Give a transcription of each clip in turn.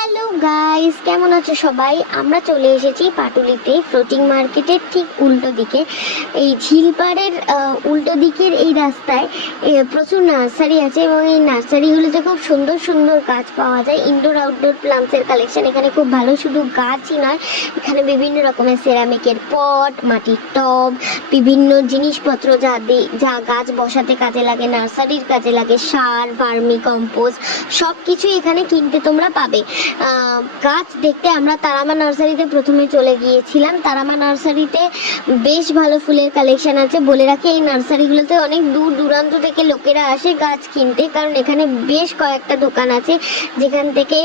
Hello guys কেমন আছো সবাই? আমরা চলে এসেছি পাটুলিতে ফ্লোটিং মার্কেটের ঠিক উল্টো দিকে। এই ঝিলপাড়ের উল্টো দিকের এই রাস্তায় প্রচুর নার্সারি আছে এবং এই নার্সারিগুলোতে খুব সুন্দর সুন্দর গাছ পাওয়া যায়। ইনডোর আউটডোর প্লান্টসের কালেকশন এখানে খুব ভালো শুধু গাছই নয়, এখানে বিভিন্ন রকমের সেরামিকের পট মাটির টব বিভিন্ন জিনিসপত্র যা যা গাছ বসাতে কাজে লাগে, নার্সারির কাজে লাগে, সার, ভার্মি, কম্পোস্ট সব কিছুই এখানে কিনতে তোমরা পাবে। গাছ দেখতে আমরা তারামা নার্সারিতে প্রথমে চলে গিয়েছিলাম। তারামা নার্সারিতে বেশ ভালো ফুলের কালেকশন আছে। বলে রাখি, এই নার্সারিগুলোতে অনেক দূর দূরান্ত থেকে লোকেরা আসে গাছ কিনতে, কারণ এখানে বেশ কয়েকটা দোকান আছে। যেখান থেকে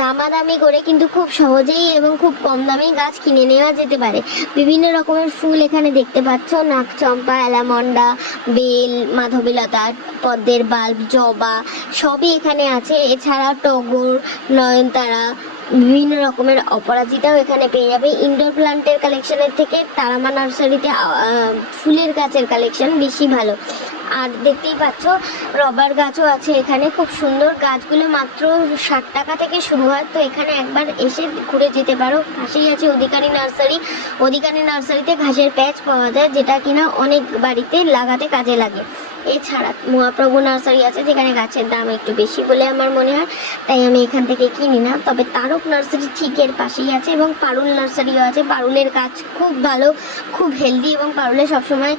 দামাদামি করে কিন্তু খুব সহজেই এবং খুব কম দামেই গাছ কিনে নেওয়া যেতে পারে। বিভিন্ন রকমের ফুল এখানে দেখতে পাচ্ছ নাকচম্পা অ্যালামন্ডা, বেল, মাধবীলতা, পদ্মের বাল্ব, জবা, সবই এখানে আছে। এছাড়া টগর নয়নতারা বিভিন্ন রকমের অপরাজিতাও এখানে পেয়ে যাবে। ইনডোর প্লান্টের কালেকশনের থেকে তারামা নার্সারিতে ফুলের গাছের কালেকশন বেশি ভালো। আর দেখতেই পাচ্ছ রবার গাছও আছে এখানে। খুব সুন্দর গাছগুলো মাত্র ষাট টাকা থেকে শুরু হয়। তো এখানে একবার এসে ঘুরে যেতে পারো। পাশেই আছে অধিকারী নার্সারি। অধিকারী নার্সারিতে ঘাসের প্যাচ পাওয়া যায়, যেটা কিনা অনেক বাড়িতে লাগাতে কাজে লাগে। এছাড়া মহাপ্রভু নার্সারি আছে, যেখানে গাছের দাম একটু বেশি বলে আমার মনে হয়। তাই আমি এখান থেকে কিনি না। তবে তারক নার্সারি ঠিক এর পাশেই আছে এবং পারুল নার্সারিও আছে। পারুলের গাছ খুব ভালো, খুব হেলদি এবং পারুলে সবসময়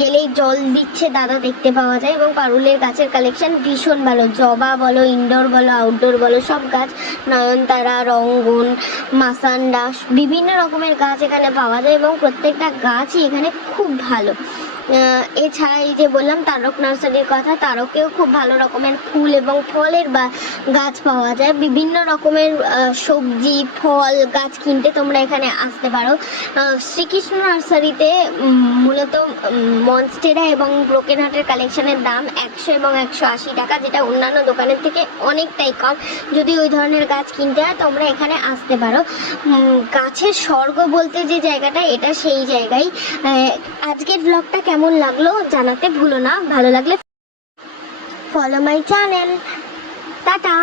গেলেই জল দিচ্ছে, দাদা দেখতে পাওয়া যায় এবং পারুলের গাছের কালেকশন ভীষণ ভালো। জবা বলো ইনডোর বলো আউটডোর বলো, সব গাছ, নয়নতারা, রঙ্গন, মাসান্ডা, বিভিন্ন রকমের গাছ এখানে পাওয়া যায় এবং প্রত্যেকটা গাছই এখানে খুব ভালো। এছাড়া এই যে বললাম তারক নার্সারির কথা, তারকেও খুব ভালো রকমের ফুল এবং ফলের বা গাছ পাওয়া যায়। বিভিন্ন রকমের সবজি, ফল, গাছ কিনতে তোমরা এখানে আসতে পারো। শ্রীকৃষ্ণ নার্সারিতে মূলত মনস্টেরা এবং ব্রোকেনহাটের কালেকশনের দাম একশো এবং একশো আশি টাকা, যেটা অন্যান্য দোকানের থেকে অনেকটাই কম। যদি ওই ধরনের গাছ কিনতে হয়, তোমরা এখানে আসতে পারো। গাছের স্বর্গ বলতে যে জায়গাটা, এটা সেই জায়গায়। আজকের ব্লগটা কেমন লাগল জানাতে ভুলো না ভালো লাগলে ফলো মাই চ্যানেল টাটা।